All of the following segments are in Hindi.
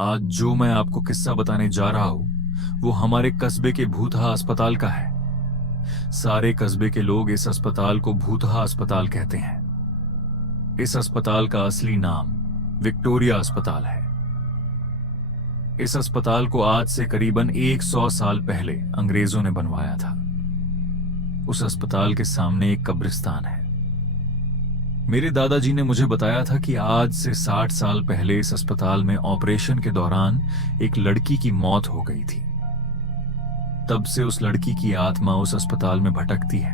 आज जो मैं आपको किस्सा बताने जा रहा हूं वो हमारे कस्बे के भूतहा अस्पताल का है। सारे कस्बे के लोग इस अस्पताल को भूतहा अस्पताल कहते हैं। इस अस्पताल का असली नाम विक्टोरिया अस्पताल है। इस अस्पताल को आज से करीबन 100 साल पहले अंग्रेजों ने बनवाया था। उस अस्पताल के सामने एक कब्रिस्तान है। मेरे दादाजी ने मुझे बताया था कि आज से 60 साल पहले इस अस्पताल में ऑपरेशन के दौरान एक लड़की की मौत हो गई थी। तब से उस लड़की की आत्मा उस अस्पताल में भटकती है।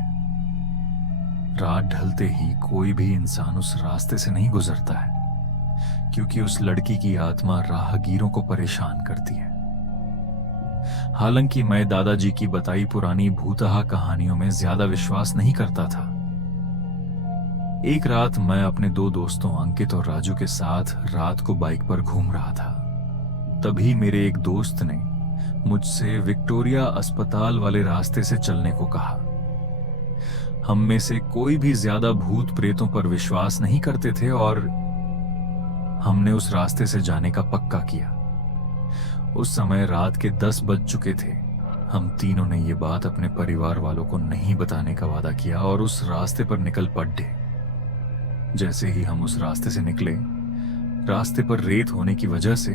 रात ढलते ही कोई भी इंसान उस रास्ते से नहीं गुजरता है, क्योंकि उस लड़की की आत्मा राहगीरों को परेशान करती है। हालांकि मैं दादाजी की बताई पुरानी भूतहा कहानियों में ज्यादा विश्वास नहीं करता था। एक रात मैं अपने दो दोस्तों अंकित और राजू के साथ रात को बाइक पर घूम रहा था। तभी मेरे एक दोस्त ने मुझसे विक्टोरिया अस्पताल वाले रास्ते से चलने को कहा। हम में से कोई भी ज्यादा भूत प्रेतों पर विश्वास नहीं करते थे और हमने उस रास्ते से जाने का पक्का किया। उस समय रात के 10 बज चुके थे। हम तीनों ने ये बात अपने परिवार वालों को नहीं बताने का वादा किया और उस रास्ते पर निकल पड़े। जैसे ही हम उस रास्ते से निकले, रास्ते पर रेत होने की वजह से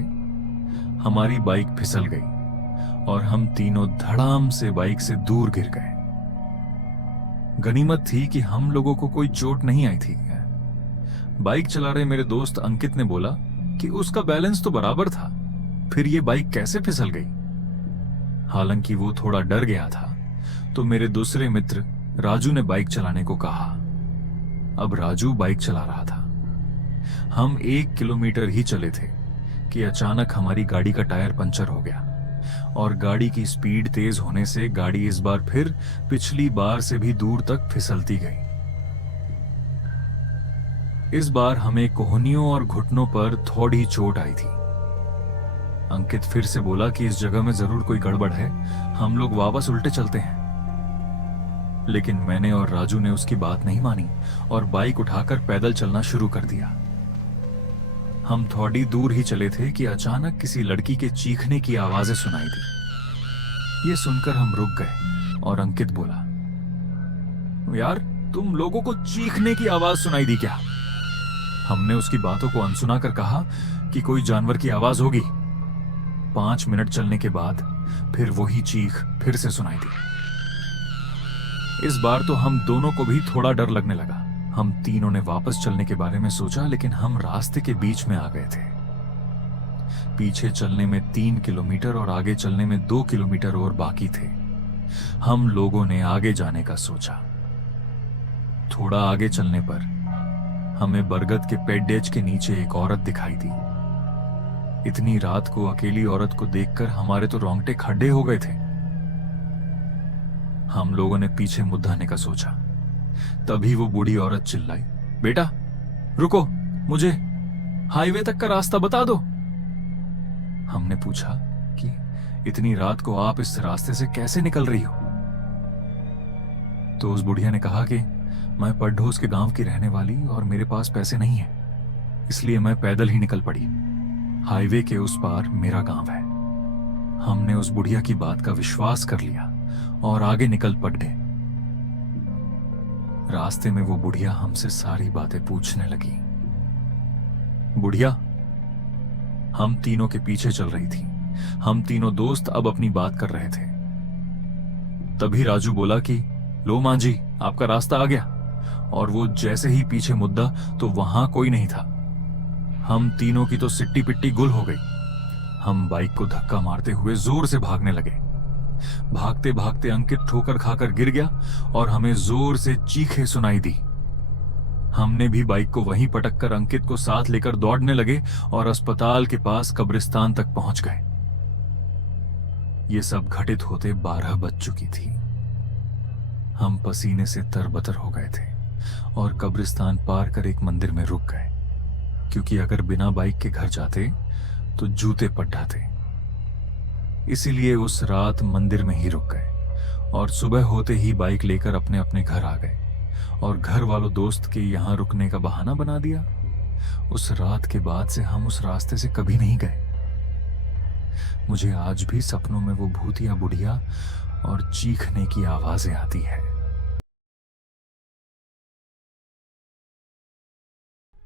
हमारी बाइक फिसल गई और हम तीनों धड़ाम से बाइक से दूर गिर गए। गनीमत थी कि हम लोगों को कोई चोट नहीं आई थी। बाइक चला रहे मेरे दोस्त अंकित ने बोला कि उसका बैलेंस तो बराबर था, फिर ये बाइक कैसे फिसल गई। हालांकि वो थोड़ा डर गया था, तो मेरे दूसरे मित्र राजू ने बाइक चलाने को कहा। अब राजू बाइक चला रहा था। हम 1 किलोमीटर ही चले थे कि अचानक हमारी गाड़ी का टायर पंचर हो गया और गाड़ी की स्पीड तेज होने से गाड़ी इस बार फिर पिछली बार से भी दूर तक फिसलती गई। इस बार हमें कोहनियों और घुटनों पर थोड़ी चोट आई थी। अंकित फिर से बोला कि इस जगह में जरूर कोई गड़बड़ है, हम लोग वापस उल्टे चलते हैं। लेकिन मैंने और राजू ने उसकी बात नहीं मानी और बाइक उठाकर पैदल चलना शुरू कर दिया। हम थोड़ी दूर ही चले थे कि अचानक किसी लड़की के चीखने की आवाजें सुनाई दी। ये सुनकर हम रुक गए और अंकित बोला, यार तुम लोगों को चीखने की आवाज सुनाई दी क्या? हमने उसकी बातों को अनसुना कर कहा कि कोई जानवर की आवाज होगी। 5 मिनट चलने के बाद फिर वही चीख फिर से सुनाई दी। इस बार तो हम दोनों को भी थोड़ा डर लगने लगा। हम तीनों ने वापस चलने के बारे में सोचा, लेकिन हम रास्ते के बीच में आ गए थे। पीछे चलने में 3 किलोमीटर और आगे चलने में 2 किलोमीटर और बाकी थे। हम लोगों ने आगे जाने का सोचा। थोड़ा आगे चलने पर हमें बरगद के पेडेज के नीचे एक औरत दिखाई दी। इतनी रात को अकेली औरत को देखकर हमारे तो रोंगटे खड़े हो गए थे। हम लोगों ने पीछे मुद्दाने का सोचा। तभी वो बूढ़ी औरत चिल्लाई, बेटा रुको, मुझे हाईवे तक का रास्ता बता दो। हमने पूछा कि इतनी रात को आप इस रास्ते से कैसे निकल रही हो? तो उस बुढ़िया ने कहा कि मैं पड्ढोस के गांव की रहने वाली और मेरे पास पैसे नहीं है, इसलिए मैं पैदल ही निकल पड़ी। हाईवे के उस पार मेरा गांव है। हमने उस बुढ़िया की बात का विश्वास कर लिया और आगे निकल पड़े। रास्ते में वो बुढ़िया हमसे सारी बातें पूछने लगी। बुढ़िया हम तीनों के पीछे चल रही थी। हम तीनों दोस्त अब अपनी बात कर रहे थे। तभी राजू बोला कि लो मां जी, आपका रास्ता आ गया। और वो जैसे ही पीछे मुद्दा तो वहां कोई नहीं था। हम तीनों की तो सिट्टी पिट्टी गुल हो गई। हम बाइक को धक्का मारते हुए जोर से भागने लगे। भागते भागते अंकित ठोकर खाकर गिर गया और हमें जोर से चीखें सुनाई दी। हमने भी बाइक को वहीं पटक कर अंकित को साथ लेकर दौड़ने लगे और अस्पताल के पास कब्रिस्तान तक पहुंच गए। ये सब घटित होते 12 बज चुकी थी। हम पसीने से तरबतर हो गए थे और कब्रिस्तान पार कर एक मंदिर में रुक गए, क्योंकि अगर बिना बाइक के घर जाते तो जूते पट जाते। इसीलिए उस रात मंदिर में ही रुक गए और सुबह होते ही बाइक लेकर अपने अपने घर आ गए और घर वालों दोस्त के यहां रुकने का बहाना बना दिया। उस रात के बाद से हम उस रास्ते से कभी नहीं गए। मुझे आज भी सपनों में वो भूतिया बुढ़िया और चीखने की आवाजें आती है।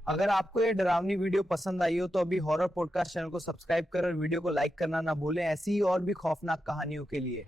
अगर आपको ये डरावनी वीडियो पसंद आई हो तो अभी हॉरर पॉडकास्ट चैनल को सब्सक्राइब कर और वीडियो को लाइक करना ना भूलें, ऐसी ही और भी खौफनाक कहानियों के लिए।